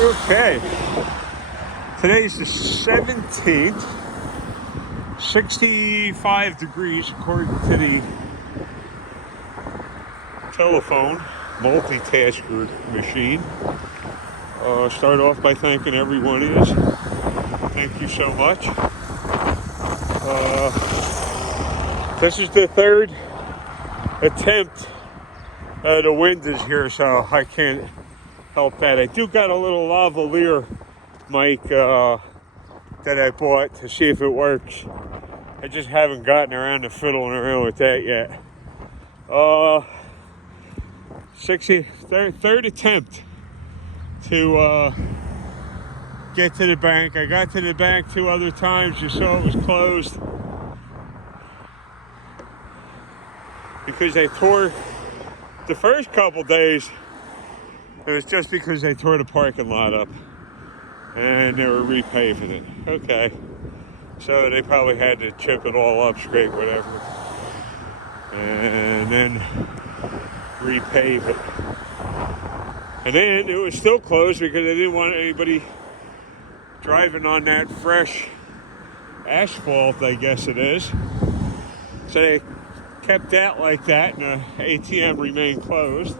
Okay, today's the 17th, 65 degrees according to the telephone multitasker machine. Start off by thanking everyone is. Thank you so much. This is the third attempt. The wind is here, so I can't help that. I do got a little lavalier mic that I bought to see if it works. I just haven't gotten around to fiddling around with that yet. third attempt to get to the bank. I got to the bank 2 other times. You saw it was closed because they tore the first couple days. It was just because they tore the parking lot up and they were repaving it. Okay. So they probably had to chip it all up, scrape whatever, and then repave it. And then it was still closed because they didn't want anybody driving on that fresh asphalt, I guess it is. So they kept that like that, and the ATM remained closed.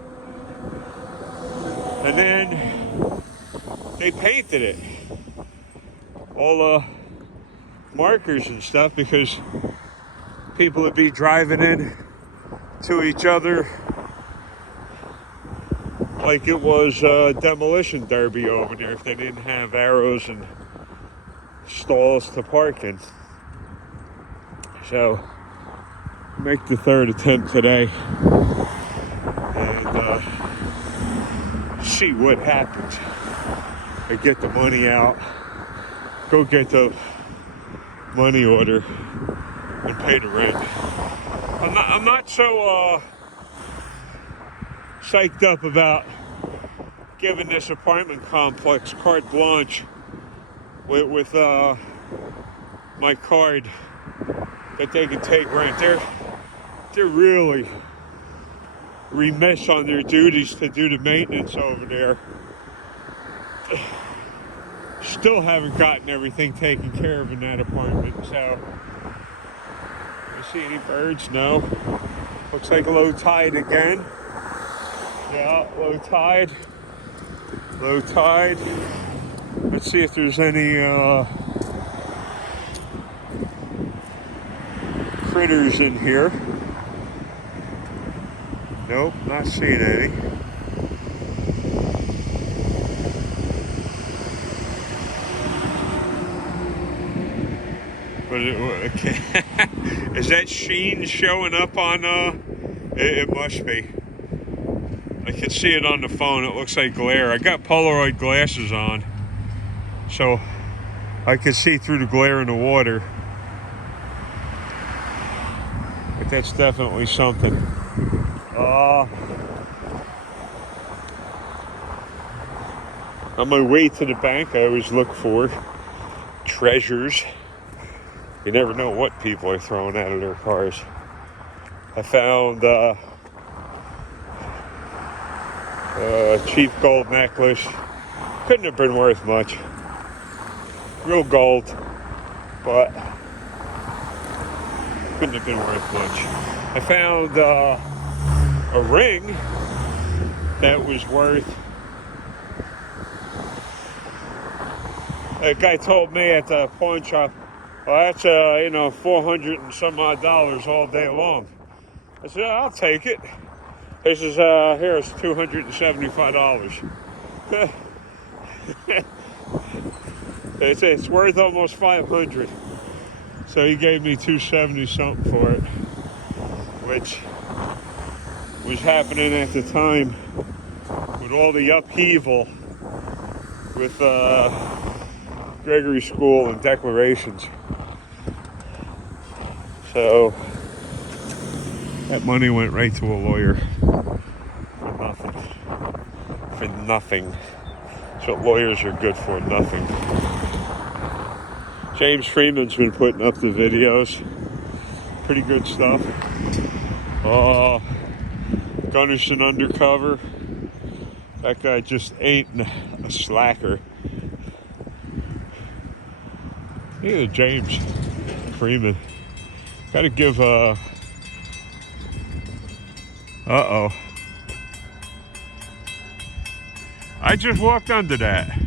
And then they painted it, all the markers and stuff, because people would be driving in to each other like it was a demolition derby over there if they didn't have arrows and stalls to park in. So make the third attempt today and see what happens. I get the money out, go get the money order, and pay the rent. I'm not so psyched up about giving this apartment complex carte blanche with my card that they can take rent. They're really remiss on their duties to do the maintenance over there. Still haven't gotten everything taken care of in that apartment. So, you see any birds? No. Looks like low tide again. Yeah, low tide. Low tide. Let's see if there's any critters in here. Nope, not seeing any. But okay. Is that sheen showing up on it must be. I can see it on the phone. It looks like glare. I got Polaroid glasses on, so I can see through the glare in the water. But that's definitely something. On my way to the bank, I always look for treasures. You never know what people are throwing out of their cars. I found a cheap gold necklace. Couldn't have been worth much. Real gold, but couldn't have been worth much. I found a ring that was worth, a guy told me at the pawn shop, well, that's $400 and some odd all day long. I said, I'll take it. This is here's $275. It's worth almost $500. So he gave me $270 something for it, which was happening at the time with all the upheaval with Gregory School and declarations. So that money went right to a lawyer for nothing. For nothing. That's what lawyers are good for, nothing. James Freeman's been putting up the videos. Pretty good stuff. Gunnarsson Undercover. That guy just ain't a slacker. Neither James Freeman. Gotta give uh-oh. I just walked under that.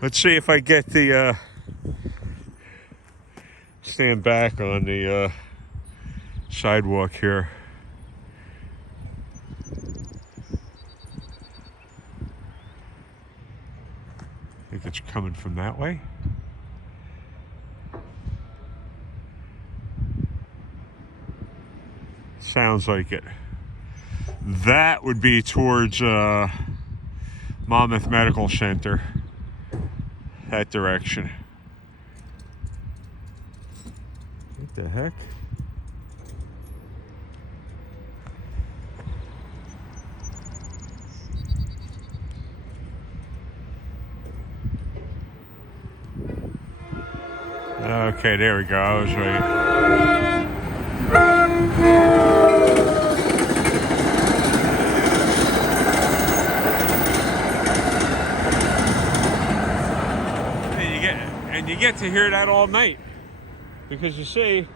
Let's see if I get the stand back on the sidewalk here. I think it's coming from that way. Sounds like it. That would be towards Monmouth Medical Center. That direction. What the heck? Okay, there we go. I was right. And you get to hear that all night. Because you see,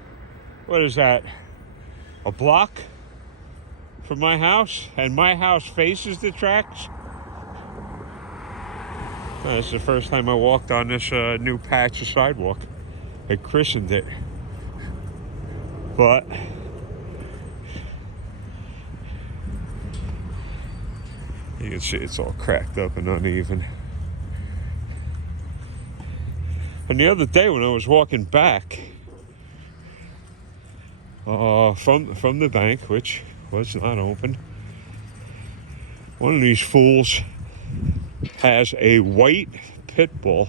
what is that? A block from my house? And my house faces the tracks? This is the first time I walked on this new patch of sidewalk. They christened it. But you can see it's all cracked up and uneven. And the other day when I was walking back from the bank, which was not open, one of these fools has a white pit bull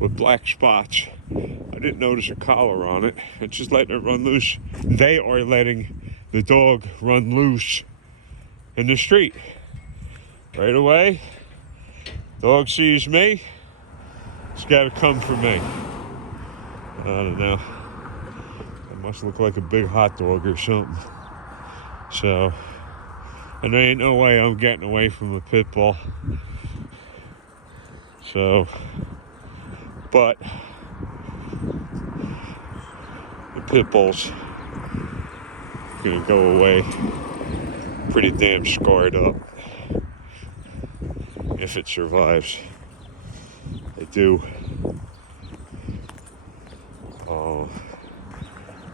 with black spots. I didn't notice a collar on it. It's just letting it run loose. They are letting the dog run loose in the street. Right away, dog sees me, it's got to come for me. I don't know. It must look like a big hot dog or something. So, and there ain't no way I'm getting away from a pit bull. So, but the pit bull's gonna go away pretty damn scarred up if it survives. I do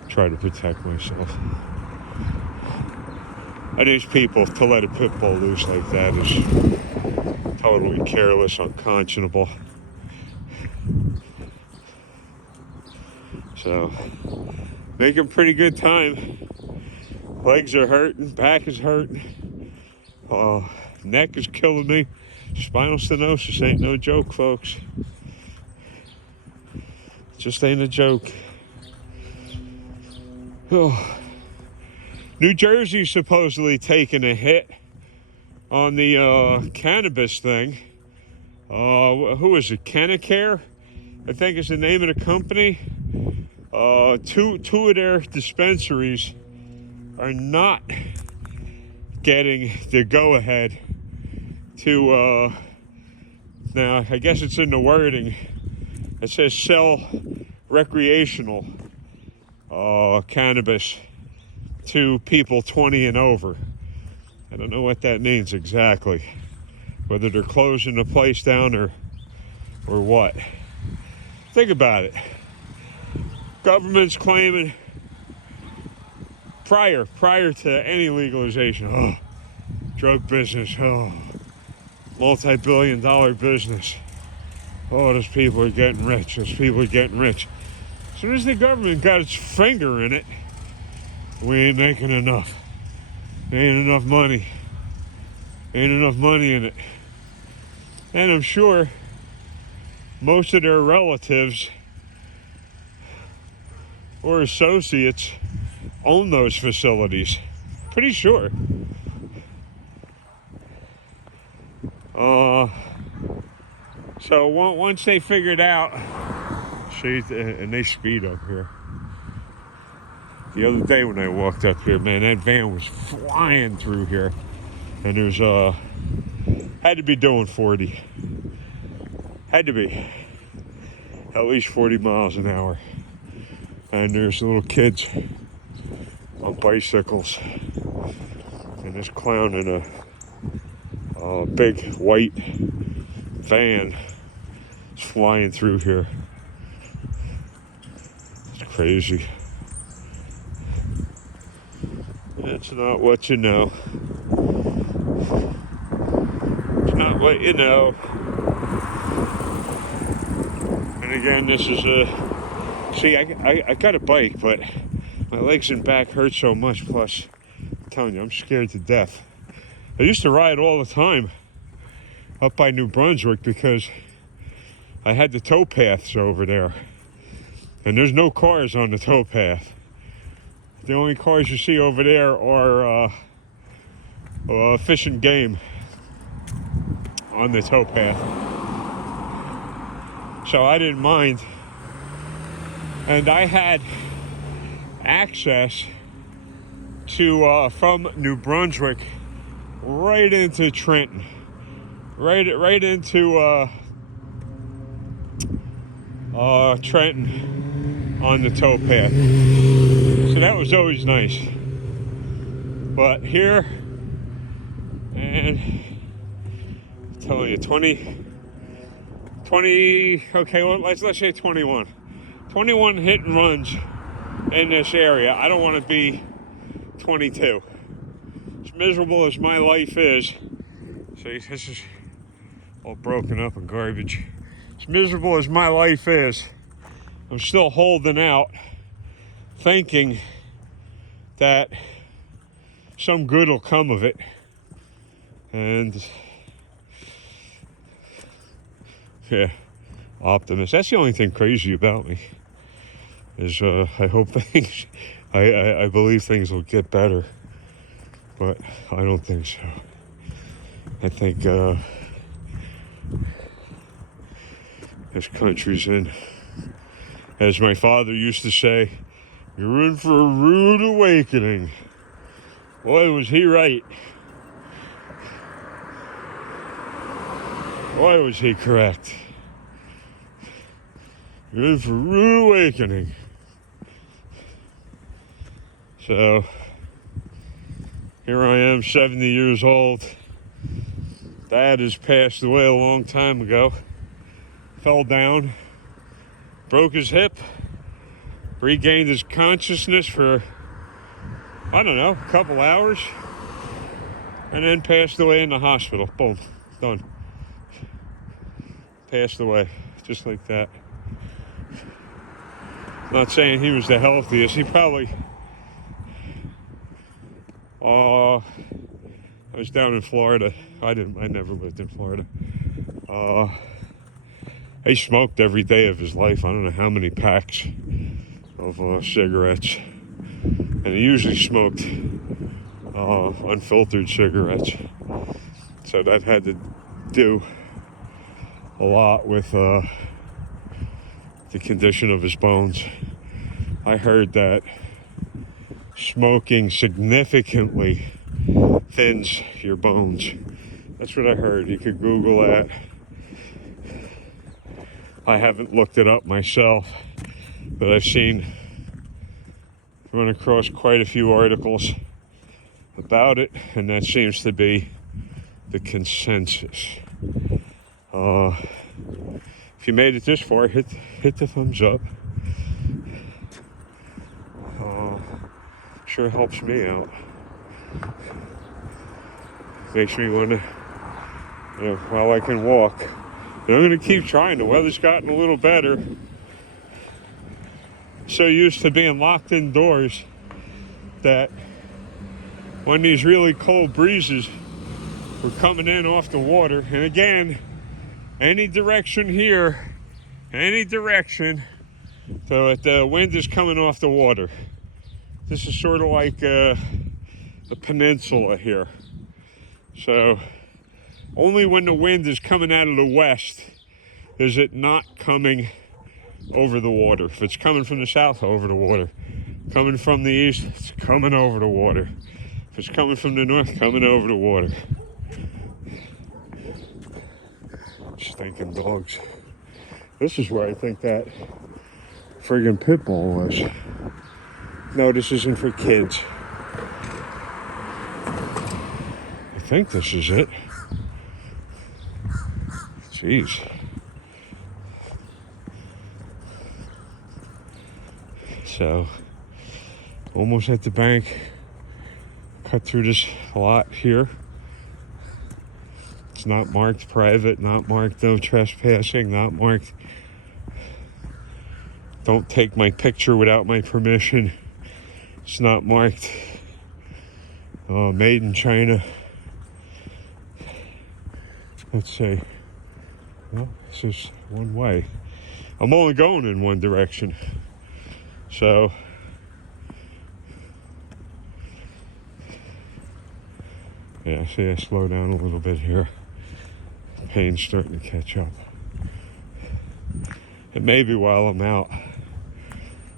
try to protect myself. And these people, to let a pit bull loose like that is totally careless, unconscionable. So, making pretty good time. Legs are hurting, back is hurting, neck is killing me. Spinal stenosis ain't no joke, folks. Just ain't a joke. Oh. New Jersey's supposedly taking a hit on the cannabis thing. Who is it? Canacare, I think is the name of the company. Two of their dispensaries are not getting the go-ahead to, now I guess it's in the wording. It says sell recreational cannabis to people 20 and over. I don't know what that means exactly. Whether they're closing the place down or what. Think about it. Government's claiming prior to any legalization, drug business, multi-billion-dollar business. Those people are getting rich. Those people are getting rich. As soon as the government got its finger in it, we ain't making enough. There ain't enough money. Ain't enough money in it. And I'm sure most of their relatives or associates own those facilities. Pretty sure. So once they figured out, see, and they speed up here. The other day when I walked up here, man, that van was flying through here. And there's, had to be doing 40. Had to be. At least 40 miles an hour. And there's little kids on bicycles. And this clown in a big white van is flying through here. It's crazy. It's not what you know. It's not what you know. And again, this is see, I got a bike, but my legs and back hurt so much. Plus, I'm telling you, I'm scared to death. I used to ride all the time up by New Brunswick because I had the towpaths over there. And there's no cars on the towpath. The only cars you see over there are fish and game on the towpath. So I didn't mind. And I had access to from New Brunswick right into Trenton, right into Trenton on the towpath. So that was always nice. But here, and I'm telling you, 20, okay, well, let's say 21 hit and runs in this area. I don't want to be 22. As miserable as my life is, see, this is all broken up and garbage. As miserable as my life is, I'm still holding out, thinking that some good will come of it. And yeah, optimist. That's the only thing crazy about me is I hope things, I believe things will get better, but I don't think so. I think this country's in, as my father used to say, you're in for a rude awakening. Boy, was he right. Boy, was he correct. You're in for a rude awakening. So, here I am, 70 years old. Dad has passed away a long time ago. Fell down, broke his hip, regained his consciousness for, I don't know, a couple hours, and then passed away in the hospital. Boom, done. Passed away, just like that. Not saying he was the healthiest. He probably, I was down in Florida. I never lived in Florida. He smoked every day of his life. I don't know how many packs of cigarettes. And he usually smoked unfiltered cigarettes. So that had to do a lot with the condition of his bones. I heard that smoking significantly thins your bones. That's what I heard. You could Google that. I haven't looked it up myself, but I've run across quite a few articles about it, and that seems to be the consensus. If you made it this far, hit the thumbs up. Sure helps me out. Makes me want to, while I can walk. And I'm going to keep trying. The weather's gotten a little better. So used to being locked indoors that when these really cold breezes were coming in off the water, and again, any direction here, any direction, so the wind is coming off the water. This is sort of like a peninsula here. So only when the wind is coming out of the west is it not coming over the water. If it's coming from the south, over the water. Coming from the east, it's coming over the water. If it's coming from the north, coming over the water. Stinking dogs. This is where I think that friggin' pit bull was. No, this isn't for kids. I think this is it. Jeez. So, almost at the bank. Cut through this lot here. It's not marked private, not marked no trespassing, not marked don't take my picture without my permission. It's not marked made in China. Let's see. Well, this is one way. I'm only going in one direction. So, yeah, see, I slow down a little bit here. Pain's starting to catch up. And maybe while I'm out,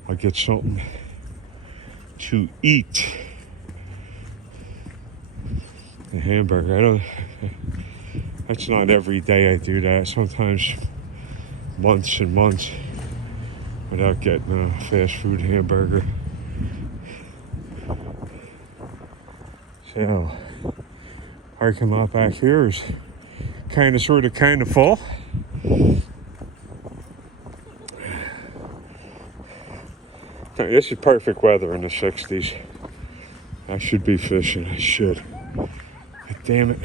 I'll get something to eat. A hamburger. That's not every day I do that. Sometimes months and months without getting a fast food hamburger. So, parking lot back here is kind of full. This is perfect weather in the 60s. I should be fishing. I should. But damn it.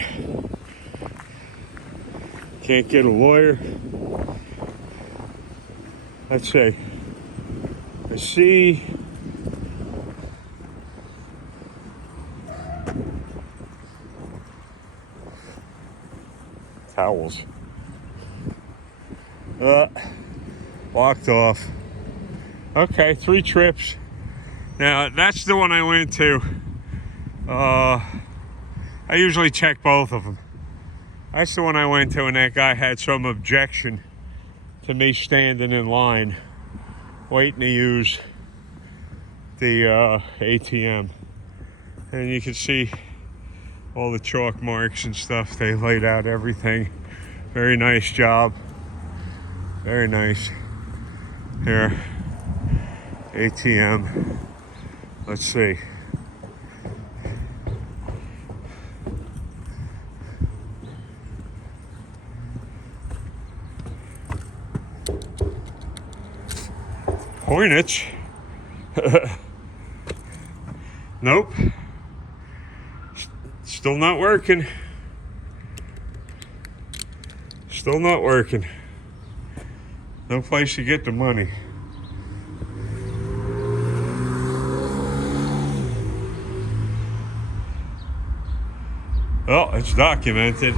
Can't get a lawyer. Let's see. I see towels. Walked off. Okay, 3 trips. Now, that's the one I went to. I usually check both of them. That's the one I went to, and that guy had some objection to me standing in line waiting to use the ATM. And you can see all the chalk marks and stuff. They laid out everything. Very nice job. Very nice. Here, ATM. Let's see. Hornets. Nope. Still not working. Still not working. No place to get the money. Oh, it's documented.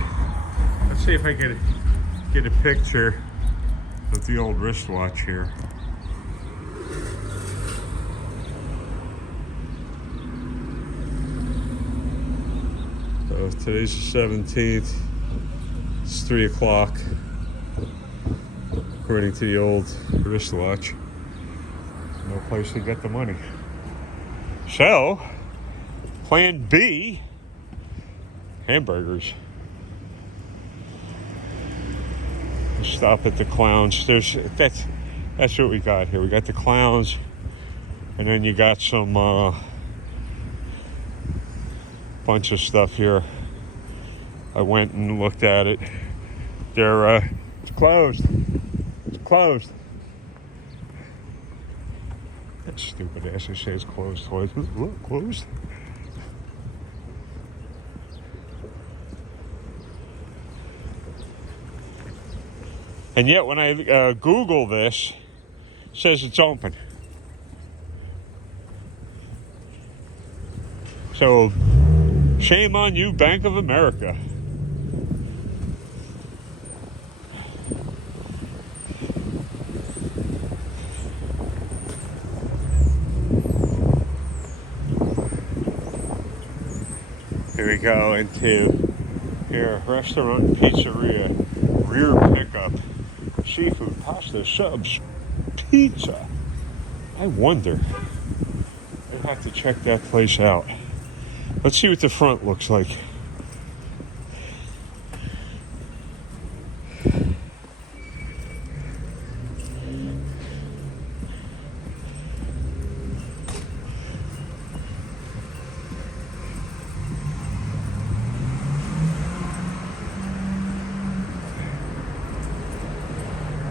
Let's see if I can get a picture of the old wristwatch here. So today's the 17th. It's 3 o'clock, according to the old wristwatch. No place to get the money. So, plan B, hamburgers. Stop at the Clowns. That's what we got here. We got the Clowns, and then you got some bunch of stuff here. I went and looked at it. They're it's closed. It's closed. That stupid ass says closed. Look, closed. And yet when I Google this, it says it's open. So, shame on you, Bank of America. Here we go into here, restaurant and pizzeria, rear pickup, seafood, pasta, subs, pizza. I wonder have to check that place out. Let's see what the front looks like.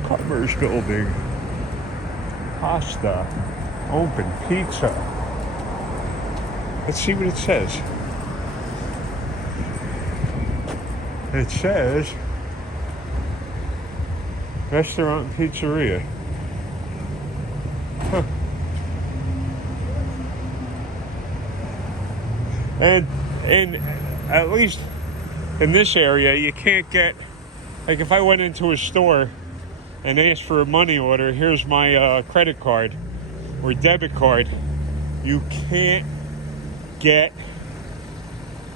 Cutler's Building. Pasta. Open. Pizza. Let's see what it says. It says restaurant and pizzeria. Huh. And at least in this area, you can't get, like if I went into a store and asked for a money order, here's my credit card or debit card, you can't get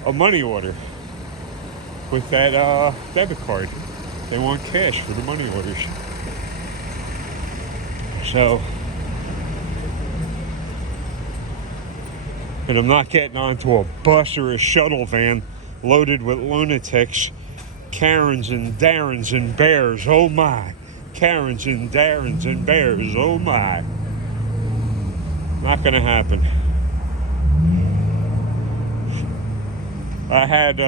a money order with that debit card. They want cash for the money orders. So, and I'm not getting onto a bus or a shuttle van loaded with lunatics, Karens and Darrens and bears, oh my. Karens and Darrens and bears, oh my. Not gonna happen. I had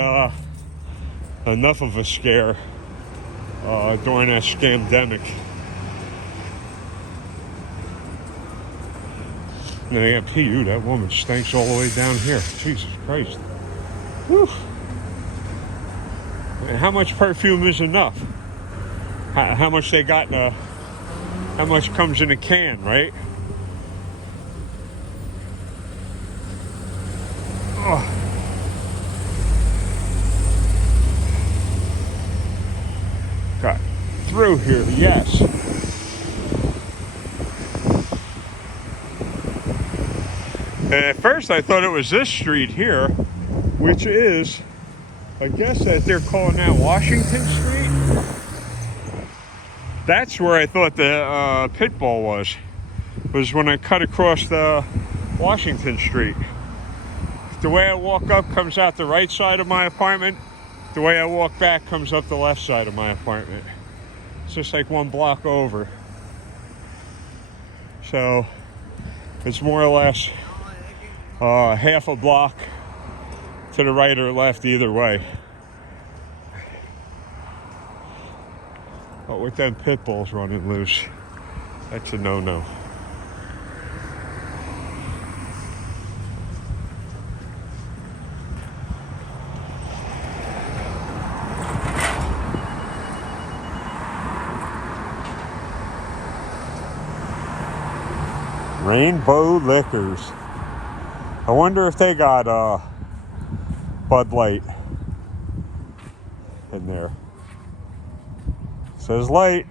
enough of a scare during that scamdemic. And I got PU, that woman stinks all the way down here. Jesus Christ. Whew. And how much perfume is enough? How much they got in a, how much comes in a can, right? Oh. Got through here, yes. And at first I thought it was this street here, which is, I guess that they're calling that Washington Street. That's where I thought the pit bull was when I cut across the Washington Street. The way I walk up comes out the right side of my apartment. The way I walk back comes up the left side of my apartment. It's just like one block over. So it's more or less half a block to the right or left either way. But with them pit bulls running loose, that's a no-no. Rainbow Liquors. I wonder if they got Bud Light in there. Says light.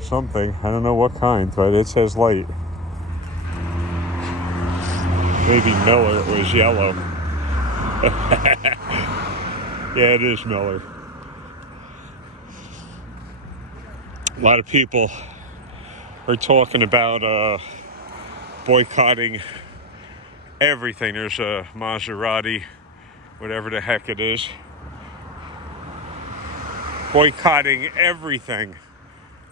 Something. I don't know what kind, but it says light. Maybe Miller. It was yellow. Yeah, it is Miller. A lot of people are talking about boycotting everything. There's a Maserati, whatever the heck it is, boycotting everything.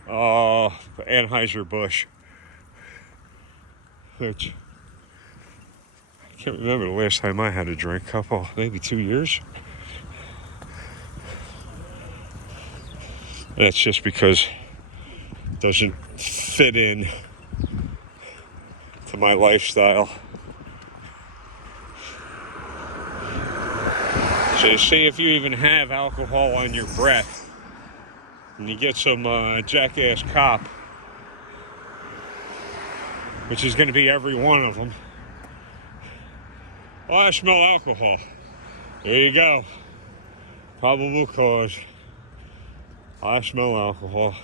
Anheuser-Busch, which I can't remember the last time I had a drink. Maybe 2 years. That's just because it doesn't fit in to my lifestyle. So you see, if you even have alcohol on your breath and you get some jackass cop, which is going to be every one of them, oh, I smell alcohol. There you go. Probable cause. I smell alcohol.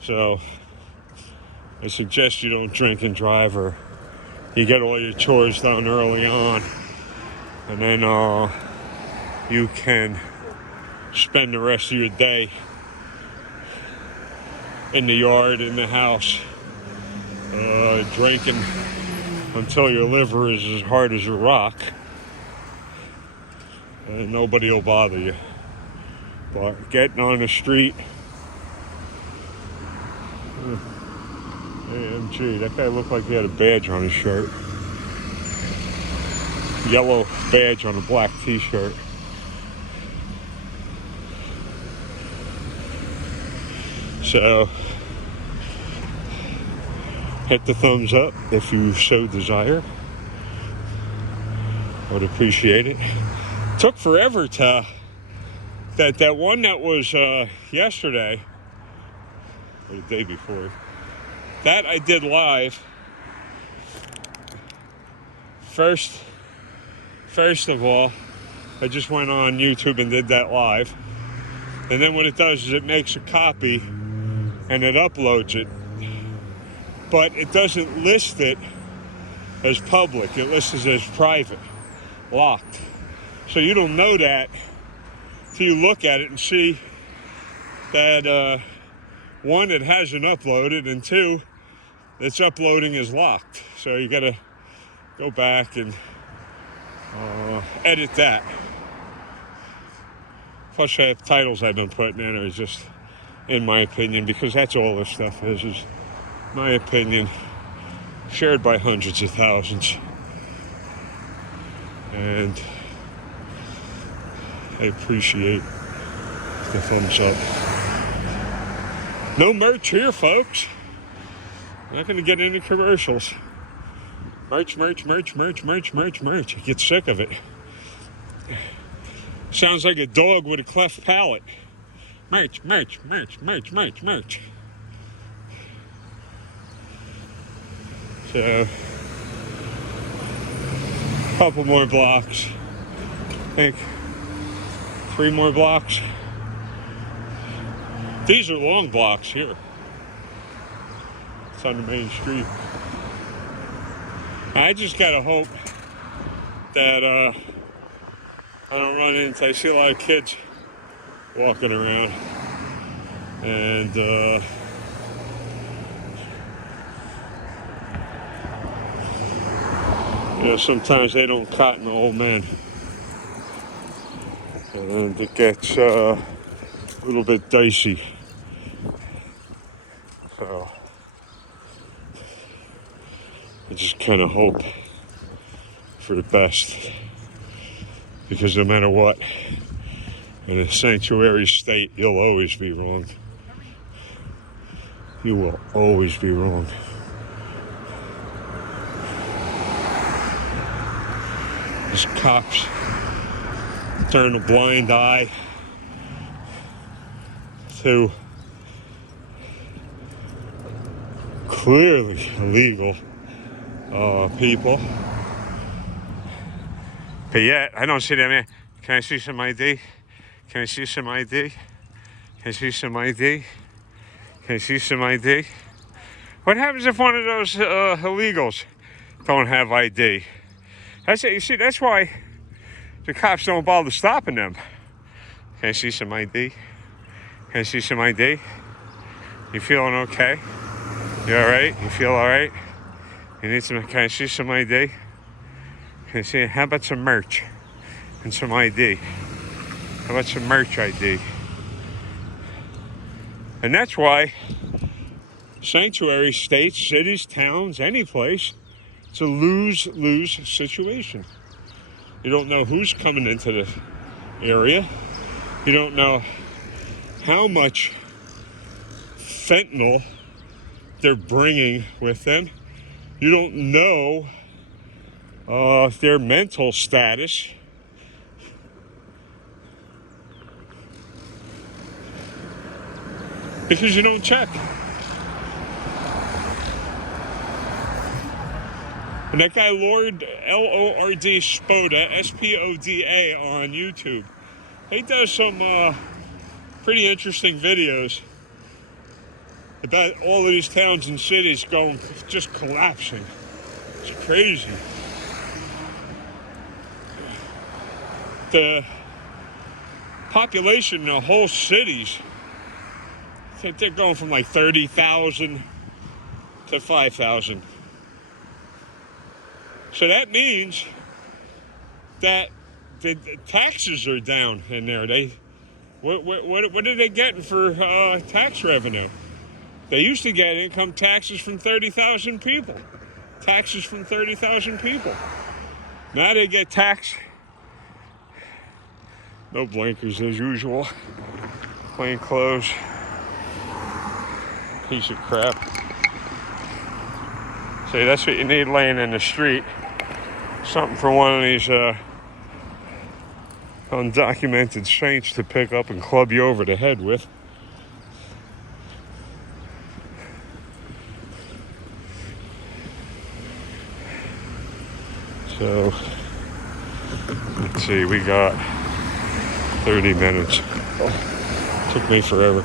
So I suggest you don't drink and drive, or you get all your chores done early on, and then you can spend the rest of your day in the yard, in the house, drinking until your liver is as hard as a rock, and nobody will bother you. But getting on the street, AMG, that guy looked like he had a badge on his shirt. Yellow badge on a black t-shirt. So, hit the thumbs up if you so desire. I would appreciate it. Took forever to that one that was yesterday or the day before. That I did live. First of all, I just went on YouTube and did that live. And then what it does is it makes a copy and it uploads it. But it doesn't list it as public. It lists it as private, locked. So you don't know that till you look at it and see that one, it hasn't uploaded, and two, it's uploading is locked. So you gotta go back and edit that. Plus, I have titles I've been putting in are just, in my opinion, because that's all this stuff is my opinion, shared by hundreds of thousands. And I appreciate the thumbs up. No merch here, folks. I'm not going to get into commercials. Merch. I get sick of it. Sounds like a dog with a cleft palate. Merch. So, a couple more blocks. I think 3 more blocks. These are long blocks here. It's on the main street. I just gotta hope that I don't run into. I see a lot of kids walking around, and sometimes they don't cotton the old man, and it gets a little bit dicey. So I just kind of hope for the best, because no matter what, in a sanctuary state, you'll always be wrong. You will always be wrong. These cops turn a blind eye to clearly illegal people. But yet, I don't see them here. Can I see some ID? Can I see some ID? Can I see some ID? Can I see some ID? What happens if one of those illegals don't have ID? You see, that's why the cops don't bother stopping them. Can I see some ID? Can I see some ID? You feeling okay? You all right? You feel all right? You need some? Can I see some ID? Can I see? How about some merch and some ID? How about some merch ID? And that's why sanctuary states, cities, towns, any place, it's a lose-lose situation. You don't know who's coming into the area. You don't know how much fentanyl they're bringing with them. You don't know their mental status. Because you don't check. And that guy, Lord, Lord Spoda, Spoda on YouTube, he does some pretty interesting videos about all of these towns and cities just collapsing. It's crazy. The population in the whole cities, they're going from like 30,000 to 5,000. So that means that the taxes are down in there. What are they getting for tax revenue? They used to get income taxes from 30,000 people. Taxes from 30,000 people. Now they get tax. No blinkers as usual. Plain clothes. Piece of crap. See, that's what you need laying in the street. Something for one of these undocumented saints to pick up and club you over the head with. So, let's see, we got 30 minutes. Oh, took me forever.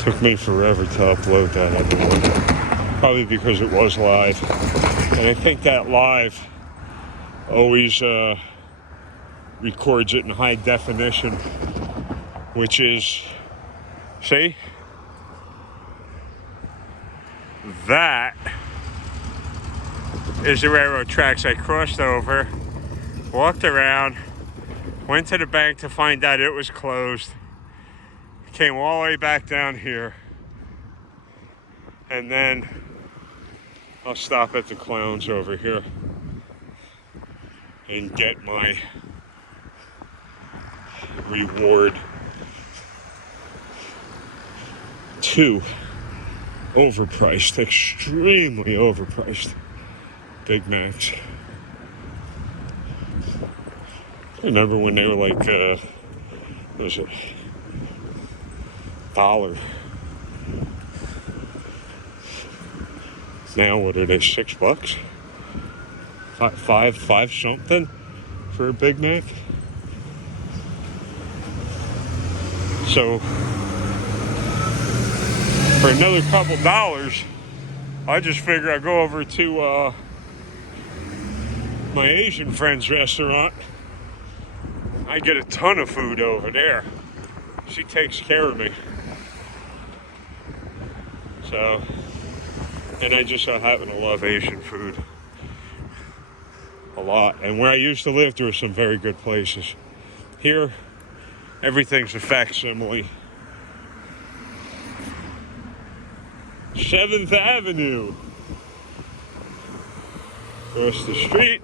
Took me forever to upload that, everyone. Probably because it was live. And I think that live always records it in high definition, which is, see? That is the railroad tracks. I crossed over, walked around, went to the bank to find out it was closed, came all the way back down here, and then I'll stop at the Clowns over here and get my reward. 2 overpriced, extremely overpriced Big Macs. I remember when they were like, what was it? $1. Now what are they? $6? Five something for a Big Mac. So for another couple dollars, I just figure I go over to my Asian friend's restaurant. I get a ton of food over there. She takes care of me. So, and I just so happen to love Asian food a lot. And where I used to live, there were some very good places. Here, everything's a facsimile. 7th Avenue. Across the street.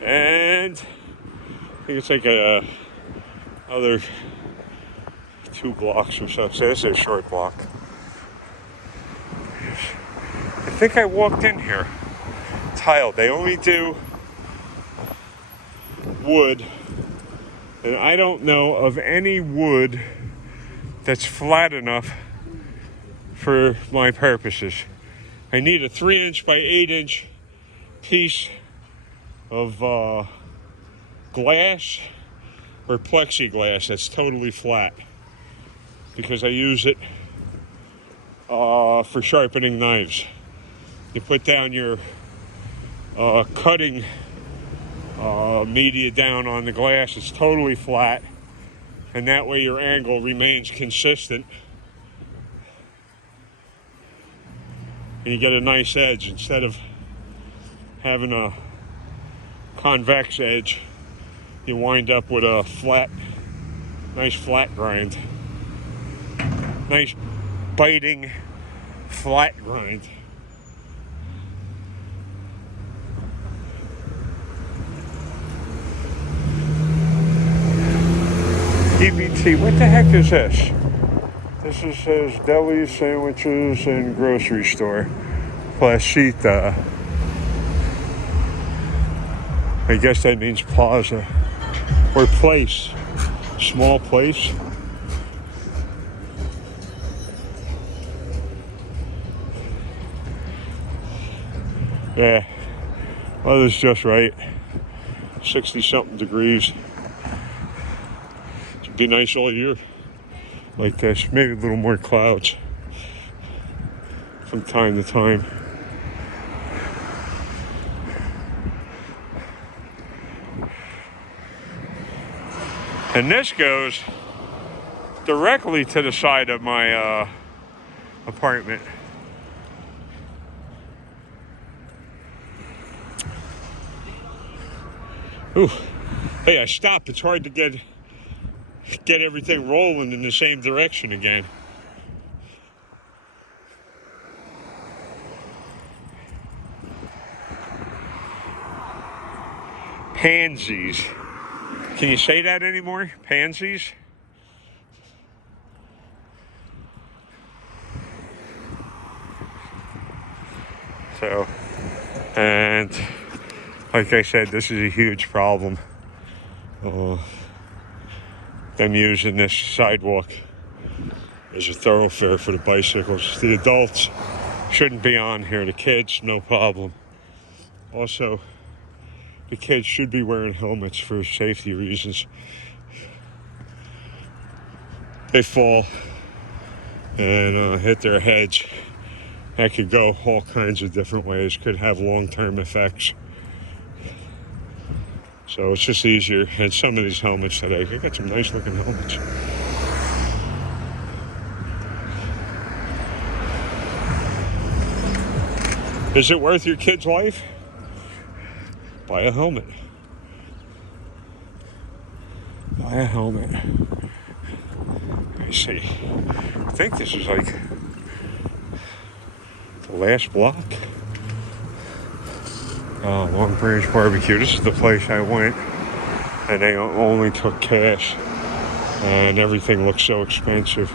And I think it's like other 2 blocks or something. So this is a short block. I think I walked in here. Tiled. They only do wood. And I don't know of any wood that's flat enough for my purposes. I need a 3-inch by 8-inch piece of glass or plexiglass that's totally flat, because I use it for sharpening knives. You put down your cutting media down on the glass, it's totally flat, and that way your angle remains consistent and you get a nice edge instead of having a convex edge. You wind up with a flat, nice flat grind, nice biting flat grind. EBT, what the heck is this? This says deli, sandwiches, and grocery store. Placita. I guess that means plaza. Or place. Small place. Yeah. Weather's just right. 60-something degrees. It'd be nice all year like this. Maybe a little more clouds from time to time. And this goes directly to the side of my apartment. Ooh. Hey, I stopped. It's hard to get everything rolling in the same direction again. Pansies. Can you say that anymore? Pansies? So, and like I said, this is a huge problem. Them using this sidewalk as a thoroughfare for the bicycles. The adults shouldn't be on here. The kids, no problem. Also, the kids should be wearing helmets for safety reasons. They fall and hit their heads. That could go all kinds of different ways, could have long-term effects. So it's just easier. And some of these helmets today, they got some nice looking helmets. Is it worth your kid's life? Buy a helmet. Buy a helmet. Let me see. I think this is like the last block. Long Branch Barbecue. This is the place I went, and they only took cash, and everything looks so expensive.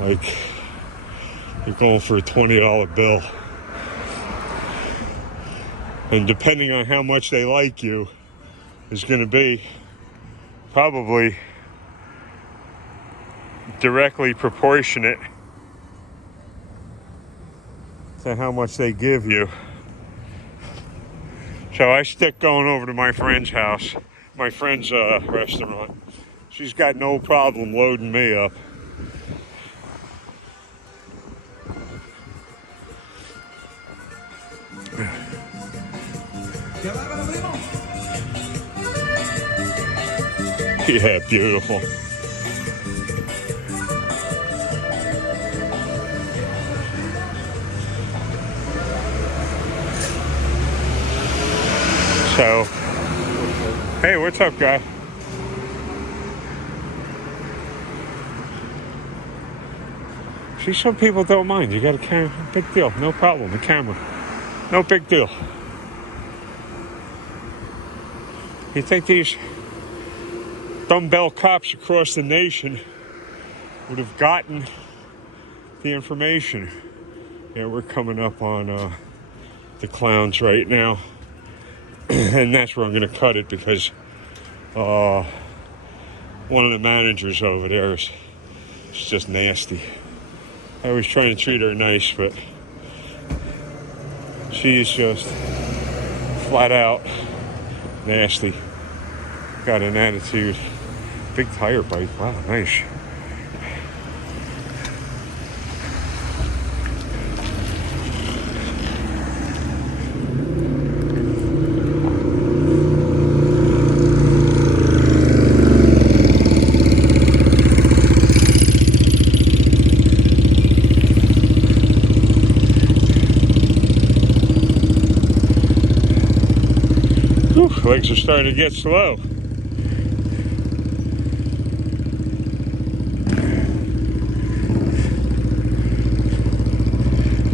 Like, you're going for a $20 bill. And depending on how much they like you, is going to be probably directly proportionate to how much they give you. So I stick going over to my friend's house, my friend's restaurant. She's got no problem loading me up. Yeah, beautiful. So, hey, what's up, guy? See, some people don't mind. You got a camera, big deal, no problem. A camera, no big deal. You think these dumbbell cops across the nation would have gotten the information? Yeah, we're coming up on the clowns right now. And that's where I'm going to cut it, because one of the managers over there is just nasty. I was trying to treat her nice, but she's just flat out nasty. Got an attitude. Big tire bike. Wow, nice. Legs are starting to get slow.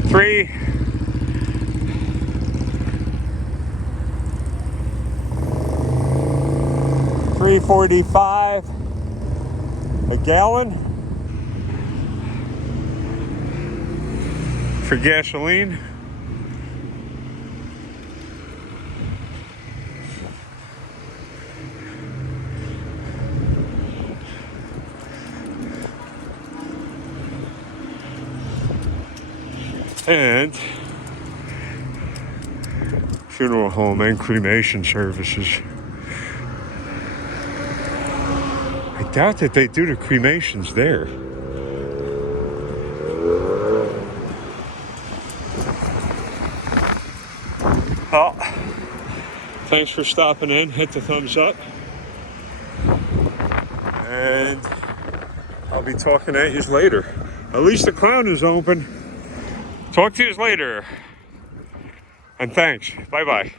$3.45 a gallon for gasoline. And funeral home and cremation services. I doubt that they do the cremations there. Oh, thanks for stopping in. Hit the thumbs up. and I'll be talking at you later. At least the clown is open. Talk to you later. And thanks. Bye-bye.